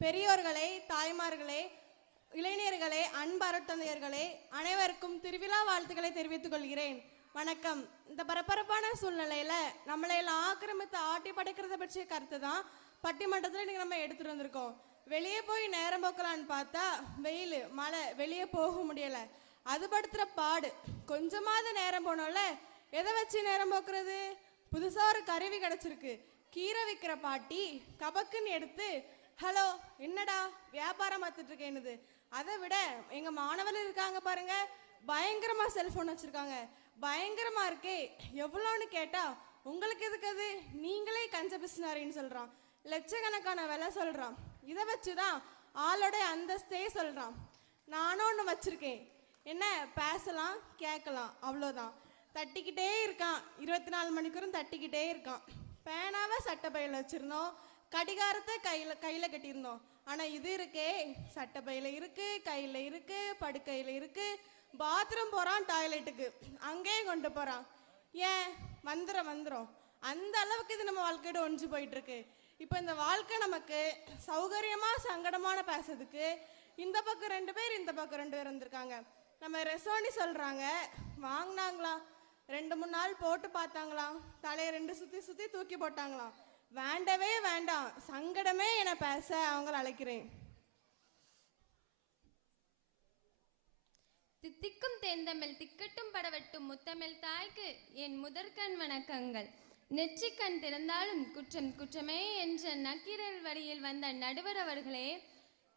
பெரியோர்களே, தாய்மார்களே, இளைஞர்களே, அன்பருத்தந்தையர்களே, அனைவருக்கும் திருவிழா வாழ்த்துக்களை தெரிவித்துக் கொள்கிறேன். வணக்கம். இந்த பரபரப்பான சூழ்நிலையில நம்மளையெல்லாம் ஆக்கிரமித்து ஆட்டி படைக்கிறத பற்றிய கருத்து தான் பட்டிமன்றத்தில் இன்னைக்கு நம்ம எடுத்துட்டு வந்திருக்கோம். வெளியே போய் நேரம் போக்கலான்னு பார்த்தா வெயில், மழை, வெளியே போக முடியல. அது படுத்துற பாடு. கொஞ்சமாவது நேரம் போனோம்ல, எதை வச்சு நேரம் போக்குறது? புதுசா ஒரு கருவி கிடைச்சிருக்கு. கீரை விற்கிற பாட்டி கபக்குன்னு எடுத்து, ஹலோ என்னடா வியாபாரம் பார்த்துட்டு இருக்கேன்னுது. அதை விட எங்க மாணவர்கள் இருக்காங்க பாருங்க, பயங்கரமா செல்போன் வச்சிருக்காங்க. பயங்கரமா இருக்கே, எவ்வளோன்னு கேட்டா உங்களுக்கு எதுக்கு அது, நீங்களே கஞ்ச பிசினாரின்னு சொல்றான். லட்சக்கணக்கான விலை சொல்றான். இதை வச்சுதான் ஆளோட அந்தஸ்தே சொல்றான். நானும் ஒன்று வச்சிருக்கேன், என்ன பேசலாம் கேட்கலாம், அவ்வளோதான். தட்டிக்கிட்டே இருக்கான், 24 மணிக்கூறும் தட்டிக்கிட்டே இருக்கான். பேனாவை சட்டப்பையில் வச்சிருந்தோம், கடிகாரத்தை கையில் கட்டியிருந்தோம். ஆனால் இது இருக்கே, சட்டப்பையில் இருக்கு, கையில் இருக்கு, படுக்கையில் இருக்கு. பாத்ரூம் போகிறான், டாய்லெட்டுக்கு அங்கேயும் கொண்டு போகிறான். ஏன் வந்துடும். அந்த அளவுக்கு இது நம்ம வாழ்க்கையோட ஒன்று போயிட்டுருக்கு. இப்போ இந்த வாழ்க்கை நமக்கு சௌகரியமாக சங்கடமான பேசுறதுக்கு இந்த பக்கம் 2 பேர், இந்த பக்கம் 2 பேர் வந்திருக்காங்க. நம்ம ரெசோனி சொல்கிறாங்க, வாங்கினாங்களாம், 2-3 நாள் போட்டு பார்த்தாங்களாம், தலையை 2 சுற்றி தூக்கி போட்டாங்களாம். வேண்டவே வேண்டாம், சங்கடமே என பேச அவங்கள அழைக்கிறேன். தித்திக்கும் தேந்தமிழ் திக்கட்டும் படவட்டும் முத்தமிழ் தாய்க்கு என் முதற்கண் வணக்கங்கள். நெற்றிக்கண் திறந்தாலும் குற்றம் குற்றமே என்ற நக்கீரர் வழியில் வந்த நடுவர் அவர்களே,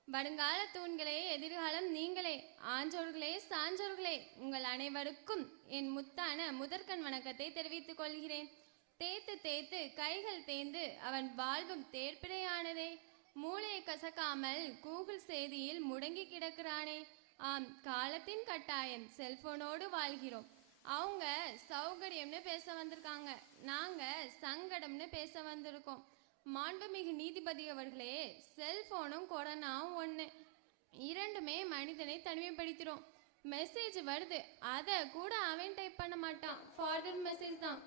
வருங்கால தூண்களே, எதிர்காலம் நீங்களே, ஆன்றோர்களே, சான்றோர்களே, உங்கள் அனைவருக்கும் என் முத்தான முதற்கண் வணக்கத்தை தெரிவித்துக் கொள்கிறேன். தேத்து தேத்து கைகள் தேய்ந்து அவன் வாழ்வும் தேர்ப்பிடையானதே, மூளையை கசக்காமல் கூகுள் செய்தியில் முடங்கி கிடக்கிறானே. ஆம், காலத்தின் கட்டாயம், செல்போனோடு வாழ்கிறோம். அவங்க சௌகரியம்னு பேச வந்திருக்காங்க, நாங்க சங்கடம்னு பேச வந்திருக்கோம். மாண்புமிகு நீதிபதி அவர்களே, செல்போனும் கொரோனாவும் ஒன்று, இரண்டுமே மனிதனை தனிமைப்படுத்திடும். மெசேஜ் வருது, அதை கூட அவன் டைப் பண்ண மாட்டான், ஃபார்வர்ட் மெசேஜ் தான்.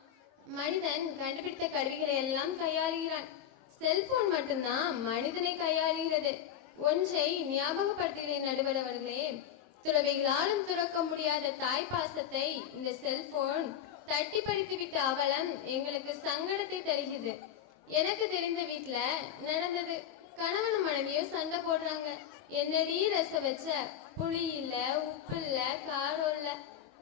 மனிதன் கண்டுபிடித்த கருவிகளை எல்லாம் கையாளுகிறான், செல்போன் மட்டும்தான் மனிதனை கையாளுகிறது. ஒன்றை ஞாபகப்படுத்துகிறேன் நடுவர் அவர்களே, துறவிகளாலும் துறக்க முடியாத தாய் பாசத்தை இந்த செல்போன் தட்டி பறித்து விட்ட அவலம் எங்களுக்கு சங்கடத்தை தருகிறது. எனக்கு தெரிந்த வீட்டுல நடந்தது, கணவனும் மனைவியும் சண்டை போடுறாங்க. என்னடி ரசம் வச்ச, புளி இல்ல, உப்பு இல்ல, காரம் இல்ல,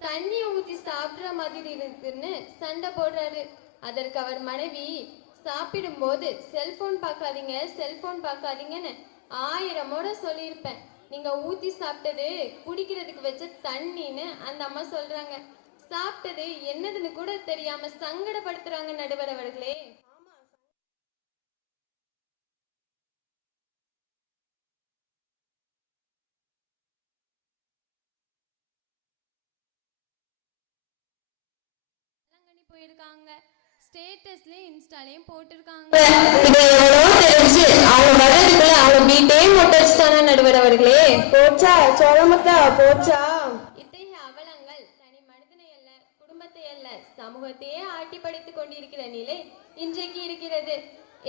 தண்ணி ஊத்தி சாப்பிடுற மாதிரி இருக்குன்னு சண்டை போடுறாரு. அதற்கு அவர் மனைவி, சாப்பிடும் போது செல்போன் பார்க்காதீங்க, செல்போன் பார்க்காதீங்கன்னு 1000 முறை சொல்லியிருப்பேன், நீங்க ஊத்தி சாப்பிட்டது குடிக்கிறதுக்கு வச்ச தண்ணின்னு அந்த அம்மா சொல்றாங்க. சாப்பிட்டது என்னதுன்னு கூட தெரியாம சங்கடப்படுத்துறாங்க நடுவர் அவர்களே. போயிருக்காங்க, ஸ்டேட்டஸ்லயும் இன்ஸ்டாலையும் போட்டிருக்காங்க. நடுவர் அவர்களே, போச்சா சோழமுத்தா போச்சா. இத்தகைய அவலங்கள் தனி மனிதனை அல்ல, குடும்பத்தை அல்ல, சமூகத்தையே ஆட்டி படைத்துக் கொண்டிருக்கிற நிலை இன்றைக்கு இருக்கிறது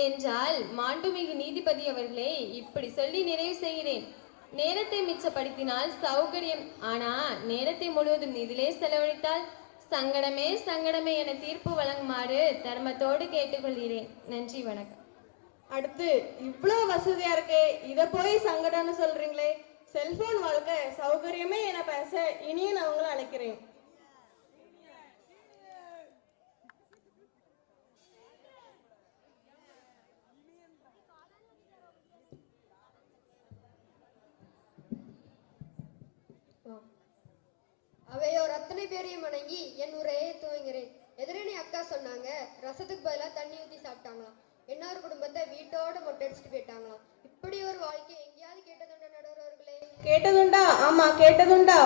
என்றால், மாண்புமிகு நீதிபதி அவர்களே, இப்படி சொல்லி நிறைவு செய்கிறேன். நேரத்தை மிச்சப்படுத்தினால் சௌகரியம், ஆனா நேரத்தை முழுவதும் இதிலே செலவழித்தால் சங்கடமே சங்கடமே என தீர்ப்பு வழங்குமாறு தர்மத்தோடு கேட்டுக்கொள்கிறேன். நன்றி, வணக்கம். அடுத்து, இவ்வளோ வசதியா இருக்கே, இதை போய் சங்கடம்னு சொல்றீங்களே. செல்போன் வாழ்க்கை சௌகரியமே என பேச இனியும் நான் உங்களை அழைக்கிறேன். அவையோர் அத்தனை பேரையும் வணங்கி என் உரையை துவங்கிறேன். எதிரணி அக்கா சொன்னாங்க, ரசத்துக்கு பதிலாக தண்ணி ஊற்றி சாப்பிட்டாங்களாம். இன்னொரு குடும்பத்தை வீட்டோட மொட்டை அடிச்சுட்டு போயிட்டாங்களாம். இப்படி ஒரு வாழ்க்கை எங்கேயாவது கேட்டதுண்டா நடுவர்களே? கேட்டதுண்டா? ஆமா, கேட்டதுண்டா.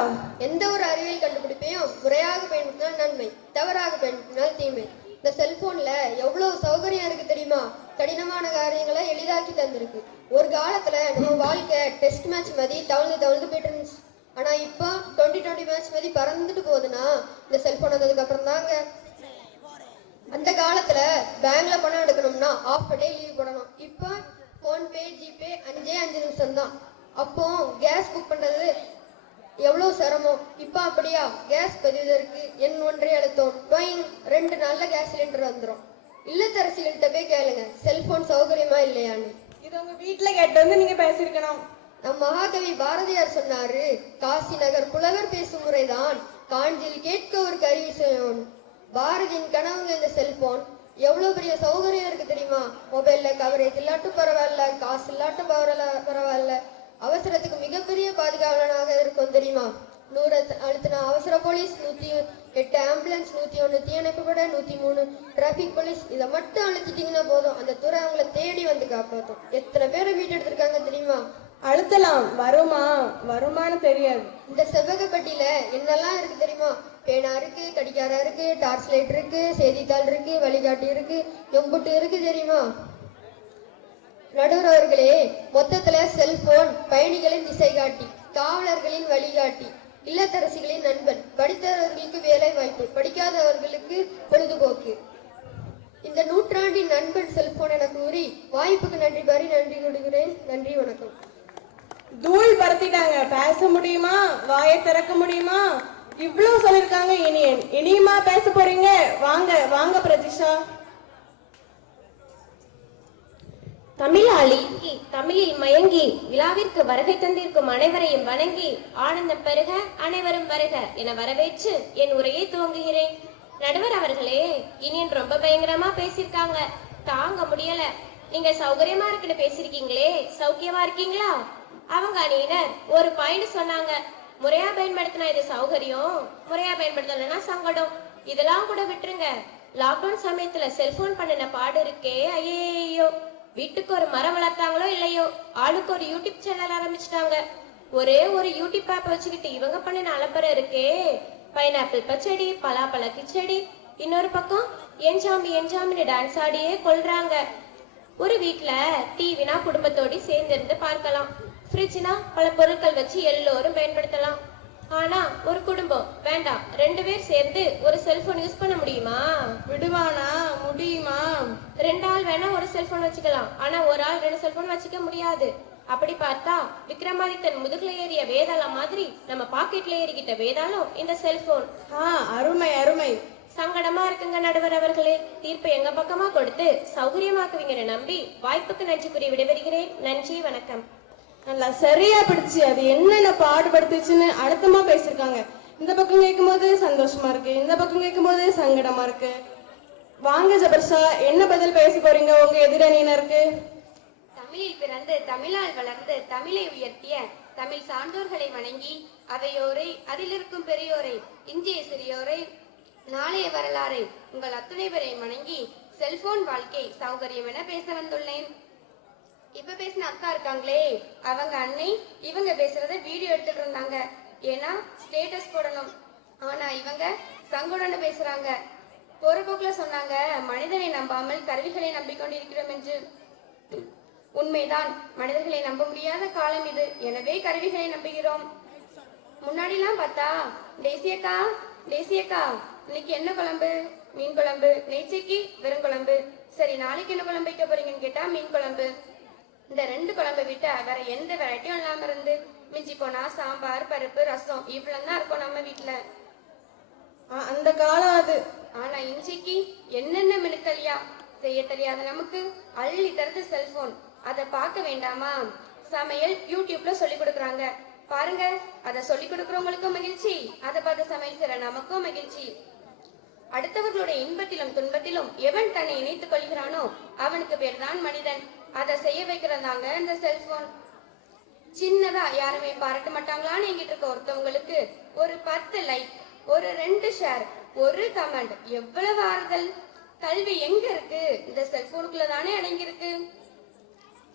எந்த ஒரு அறிவியல் கண்டுபிடிப்பையும் முறையாக பயன்படுத்தினால் நன்மை, தவறாக பயன்படுத்தினால் தீமை. இந்த செல்போன்ல எவ்வளவு சௌகரியம் இருக்கு தெரியுமா? கடினமான காரியங்களை எளிதாக்கி தந்திருக்கு. ஒரு காலத்துல நம்ம வாழ்க்கை டெஸ்ட் மேட்ச் மாதிரி தவழ்ந்து போயிட்டு இருந்துச்சு. ஆனா இப்போ 2020 மேட்ச் மாதிரி பறந்துட்டு போகுதுன்னா இந்த செல்போன் வந்ததுக்கு அப்புறம் தாங்க. அந்த காலத்துல பேங்க்ல பணம் எடுக்கணும்னா ½ டே லீவ் போடணும். இப்போ ஃபோன்பே ஜிபே 5 நிமிஷம் தான். அப்போ கேஸ் புக் பண்றது எவ்வளோ சிரமம். இப்போ அப்படியா? கேஸ் பதிவதற்கு எண் ஒன்றை அழுத்தோம், 2 நாள்ல கேஸ் சிலிண்டர் வந்துடும். இல்லத்தரசிகள்கிட்ட போய் கேளுங்க, செல்போன் சௌகரியமா இல்லையான்னு. இது உங்க வீட்டுல கேட்டு வந்து நீங்க பேசியிருக்கணும். நம் மகாகவி பாரதியார் சொன்னாரு, காசி நகர் புலவர் பேசும் முறைதான் காஞ்சியில் கேட்க ஒரு கருவி செய்யும். பாரதியின் கனவுங்க இந்த செல்போன். எவ்வளவு பெரிய சௌகரியம் இருக்கு தெரியுமா? மொபைல்ல கவரேஜ் இல்லாட்டும் பரவாயில்ல, காசு இல்லாட்டும் பரவாயில்ல, அவசரத்துக்கு மிகப்பெரிய பாதுகாவலனாக இருக்கும் தெரியுமா? 100 அழுத்தினா அவசர போலீஸ், 108 ஆம்புலன்ஸ், 101 தீயணைப்பு படை, 103 டிராபிக் போலீஸ். இதை மட்டும் அழுத்திட்டீங்கன்னா போதும், அந்த துறை அவங்கள தேடி வந்து காப்பாற்றும். எத்தனை பேரை வீட்டு எடுத்திருக்காங்க தெரியுமா? அழுத்தலாம், வருமானு தெரியாது. இந்த செவ்வகப்பட்டியில என்னெல்லாம் இருக்கு தெரியுமா? பேனா இருக்கு, கடிகாரா இருக்கு, டார்ச் லைட் இருக்கு, செய்தித்தாள் இருக்கு, வழிகாட்டி இருக்கு, எம்புட்டு இருக்கு தெரியுமா? நடுவர் அவர்களே, மொத்தத்துல செல்போன் பயணிகளின் திசை காட்டி, காவலர்களின் வழிகாட்டி, இல்லத்தரசிகளின் நண்பன், படித்தவர்களுக்கு வேலை வாய்ப்பு, படிக்காதவர்களுக்கு பொழுதுபோக்கு. இந்த நூற்றாண்டின் நண்பன் செல்போன் என கூறி வாய்ப்புக்கு நன்றி பாரி நன்றி கொடுக்கிறேன். நன்றி, வணக்கம். தூள் பறத்திட்டாங்க, பேச முடியுமா? வாயை திறக்க முடியுமா? இவ்வளவு சொல்லிருக்காங்க. இனியுமா பேச போறீங்க? வாங்க வாங்க பிரதிஷா. தமிழாளி தமிழில் மயங்கி விழாவிற்கு வருகை தந்திருக்கும் அனைவரையும் வணங்கி ஆனந்தம் பெருக அனைவரும் வருக என வரவேற்று என் உரையை துவங்குகிறேன். நடுவர் அவர்களே, இனியன் ரொம்ப பயங்கரமா பேசியிருக்காங்க, தாங்க முடியல. நீங்க சௌகரியமா இருக்குன்னு பேசிருக்கீங்களே, சௌக்கியமா இருக்கீங்களா? அவங்க அணியினர் ஒரு பாயிண்ட் சொன்னாங்க, முறையா பயன்படுத்தினா இது சௌகரியம், முறையா பயன்படுத்தலைன்னா சங்கடம். இதெல்லாம் கூட விட்டுருங்க, லாக்டவுன் சமயத்துல செல்போன் பண்ணின பாடு இருக்கே, ஐயோ. வீட்டுக்கு ஒரு மரம் வளர்த்தாங்களோ இல்லையோ, ஆளுக்கு ஒரு யூடியூப் சேனல் ஆரம்பிச்சிட்டாங்க. ஒரே ஒரு யூடியூப் ஆப் வச்சுக்கிட்டு இவங்க பண்ணின அலப்பறை இருக்கே, பைனாப்பிள் பச்சடி, பலாப்பழ கிச்சடி, இன்னொரு பக்கம் என்ஜாமின்னு டான்ஸ் ஆடியே கொள்றாங்க. ஒரு வீட்டுல டிவினா குடும்பத்தோடு சேர்ந்து இருந்து பார்க்கலாம், ஃப்ரிட்ஜ்னா பல பொருட்கள் வச்சு எல்லோரும் பயன்படுத்தலாம். ஆனா ஒரு குடும்பம் வேண்டாம், 2 பேர் சேர்ந்து ஒரு செல்போன் யூஸ் பண்ண முடியுமா? விடுவானா? முடியுமா? 2 ஆள் வேணா ஒரு செல்போன் வச்சுக்கலாம், ஆனா ஒரு ஆள் 2 செல்போன் வச்சுக்க முடியாது. அப்படி பார்த்தா விக்ரமாதித்தன் முதுகுல ஏறிய வேதாளம் மாதிரி நம்ம பாக்கெட்ல ஏறிக்கிட்ட வேதாளம் இந்த செல்போன். அருமை அருமை. சங்கடமா இருக்குங்க நடுவர் அவர்களே, தீர்ப்பை எங்க பக்கமா கொடுத்து சௌகரியமாக்குவீங்கன்னு நம்பி வாய்ப்புக்கு நன்றி கூறி விடைபெறுகிறேன். நன்றி, வணக்கம். நல்லா சரியா பிடிச்சு அது என்னென்ன பாடுபடுத்துச்சுன்னு அழுத்தமா பேசிருக்காங்க. இந்த பக்கம் கேட்கும்போது சந்தோஷமா இருக்கு, இந்த பக்கம் கேட்கும்போது சங்கடமா இருக்கு. வாங்க ஜபர்ஷா, என்ன பதில் பேச போறீங்க உங்க எதிரணியினருக்கு? தமிழில் பிறந்து தமிழால் வளர்ந்து தமிழை உயர்த்திய தமிழ் சான்றோர்களை வணங்கி அவையோரை, அதிலிருக்கும் பெரியோரை, இன்றைய சிறியோரை, நாளைய வரலாறை, உங்கள் அத்துணை பேரை வணங்கி செல்போன் வாழ்க்கை சௌகரியம் என பேச வந்துள்ளேன். இப்ப பேசின அக்கா இருக்காங்களே, அவங்க அன்னை இவங்க பேசுறத வீடியோ எடுத்துட்டு இருந்தாங்க, ஏன்னா ஸ்டேட்டஸ் போடணும். ஆனா இவங்க சங்குடன்னு பேசுறாங்க. பொறுப்போக்குல சொன்னாங்க, மனிதனை நம்பாமல் கருவிகளை நம்பிக்கொண்டிருக்கிறோம் என்று. உண்மைதான், மனிதர்களை நம்ப முடியாத காலம் இது, எனவே கருவிகளை நம்புகிறோம். முன்னாடிலாம் பார்த்தா தேசியக்கா இன்னைக்கு என்ன குழம்பு? மீன் குழம்பு. நெய்ச்சைக்கு வெறும் குழம்பு. சரி, நாளைக்கு என்ன குழம்பு வைக்க போறீங்கன்னு கேட்டா மீன் குழம்பு. இந்த 2 குழம்பை விட்டா வேற எந்த வெரைட்டியும் இல்லாம இருந்து மிஞ்சி போனா சாம்பார், பருப்பு, ரசம் இவ்வளவு தான் இருக்கும் நம்ம வீட்டுல. அந்த காலம் அது. ஆனா இன்றைக்கு என்னென்ன மினுக்கலியா செய்ய தெரியாத நமக்கு அள்ளி தரது செல்போன். அதை பார்க்க வேண்டாமா? சமையல் யூடியூப்ல சொல்லி கொடுக்குறாங்க பாருங்க. அதை சொல்லி கொடுக்குறவங்களுக்கும் மகிழ்ச்சி, அதை பார்த்து சமையல் செய்ற நமக்கும் மகிழ்ச்சி. அடுத்தவர்களுடைய இன்பத்திலும் துன்பத்திலும் எவன் தன்னை இணைத்துக் கொள்கிறானோ அவனுக்கு பேர் தான் மனிதன். அதை செய்ய வைக்கிறதாங்க இந்த செல்போன். சின்னதா யாருமே பாராட்ட மாட்டாங்களான்னு எங்கிட்ட இருக்க ஒருத்தவங்களுக்கு ஒரு 10 லைக், ஒரு 2 ஷேர், ஒரு கமெண்ட், எவ்வளவு ஆறுதல். கல்வி எங்க இருக்கு? இந்த செல்போனுக்குள்ள தானே அடங்கியிருக்கு.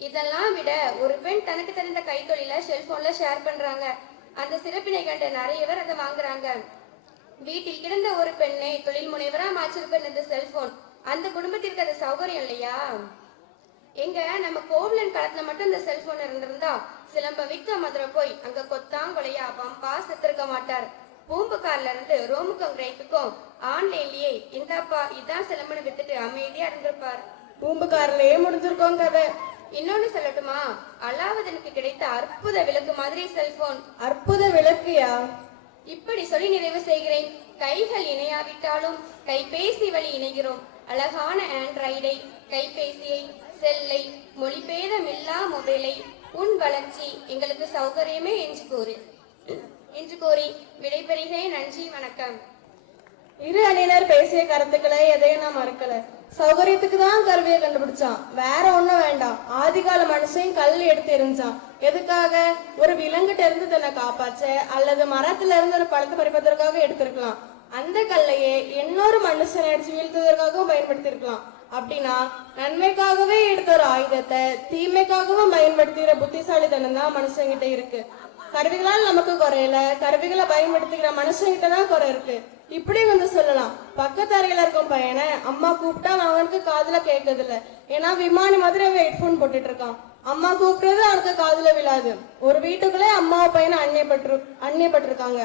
இதெல்லாம் விட ஒரு பெண் தனக்கு தெரிந்த கைத்தொழில செல்போன்ல ஷேர் பண்றாங்க. அந்த சிறப்பினை கண்ட நிறைய பேர் அதை வாங்குறாங்க. வீட்டில் கிடந்த ஒரு பெண்ணை தொழில் முனைவரா மாற்றிருப்பேன் இந்த செல்போன். அந்த குடும்பத்திற்கு அது சௌகரியம் இல்லையா? எங்க நம்ம கோவலன் காலத்துல மட்டும் இந்த செல்போன் இருந்திருந்தா சிலம்ப விக்க மதுரை போய் அங்க கொத்தாங்கொலையா பம்பா செத்திருக்க மாட்டார். பூம்புகார்ல இருந்து ரோமுக்கும் கிரைப்புக்கும் ஆன்லைன்லயே இந்தாப்பா இதான் சிலம்பனை வித்துட்டு அமைதியா இருந்திருப்பார். பூம்புகார்லயே முடிஞ்சிருக்கோம் கதை. இன்னொன்னு சொல்லட்டுமா? அலாவுதனுக்கு கிடைத்த அற்புத விளக்கு மாதிரி செல்போன். அற்புத விளக்குயா? இப்படி சொல்லி நிறைவு செய்கிறேன். கைகள் இணையாவிட்டாலும் கைபேசி வழி இணைகிறோம். அழகான ஆண்ட்ராய்டை, கைபேசியை, செல்லை, மொழிபேதமில்லா மொபைலை உன் வளர்ச்சி எங்களுக்கு சௌகரியமே என்று கூறி விடைபெறுகிறேன். நன்றி, வணக்கம். இரு அணியினர் பேசிய கருத்துக்களை எதையும் நான் மறுக்கல. சௌகரியத்துக்கு தான் கருவியை கண்டுபிடிச்சான், வேற ஒண்ணும் வேண்டாம். ஆதிகால மனுஷன் கல் எடுத்து எரிஞ்சான். எதுக்காக? ஒரு விலங்குகிட்ட இருந்து தன்னை காப்பாற்ற அல்லது மரத்துல இருந்து ஒரு பழத்தை பறிப்பதற்காக எடுத்திருக்கலாம். அந்த கல்லையே இன்னொரு மனுஷனை அடிச்சு வீழ்த்துவதற்காகவும் பயன்படுத்தி இருக்கலாம். அப்படின்னா நன்மைக்காகவே எடுத்த ஒரு ஆயுதத்தை தீமைக்காகவும் பயன்படுத்துகிற புத்திசாலித்தனம் தான் மனுஷங்கிட்ட இருக்கு. கருவிகளால் நமக்கு குறையில, கருவிகளை பயன்படுத்திக்கிற மனுஷங்கிட்ட தான் குறை இருக்கு. இப்படி வந்து சொல்லலாம். பக்கத்து அறையில இருக்கும் பையனை அம்மா கூப்பிட்டா அவனுக்கு காதுல கேட்கறது இல்ல. ஏன்னா விமானி மாதிரி அவன் ஹெட்போன் போட்டுட்டு இருக்கான். அம்மா கூப்பிடுறது அவனுக்கு காதுல விழாது. ஒரு வீட்டுக்குள்ளே அம்மாவை பையனை அந்நியப்பட்டிருக்காங்க.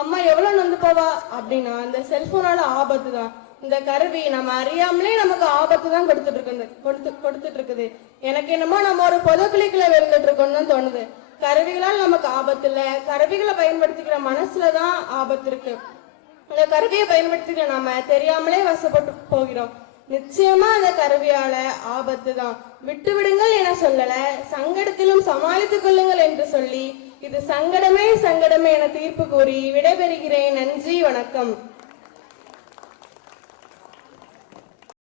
அம்மா எவ்வளவு நொந்து போவா? அப்படின்னா இந்த செல்போனால ஆபத்து தான். இந்த கருவி நம்ம அறியாமலே நமக்கு ஆபத்து தான் கொடுத்துட்டு இருக்குது. எனக்கு என்னமோ நம்ம ஒரு பொதுக்குழிக்குள்ள விழுந்துட்டு இருக்கோம்னு தோணுது. கருவிகளால் நமக்கு ஆபத்து இல்ல, கருவிகளை பயன்படுத்திக்கிற மனசுலதான் ஆபத்து இருக்கு. இந்த கருவியை பயன்படுத்திக்கிற நாம தெரியாமலே வசப்பட்டு போகிறோம். நிச்சயமா அந்த கருவியால ஆபத்து தான். விட்டு விடுங்கள் என சொல்லல, சங்கடத்திலும் சமாளித்துக் கொள்ளுங்கள் என்று சொல்லி இது சங்கடமே சங்கடமே என தீர்ப்பு கூறி விடைபெறுகிறேன். நன்றி, வணக்கம்.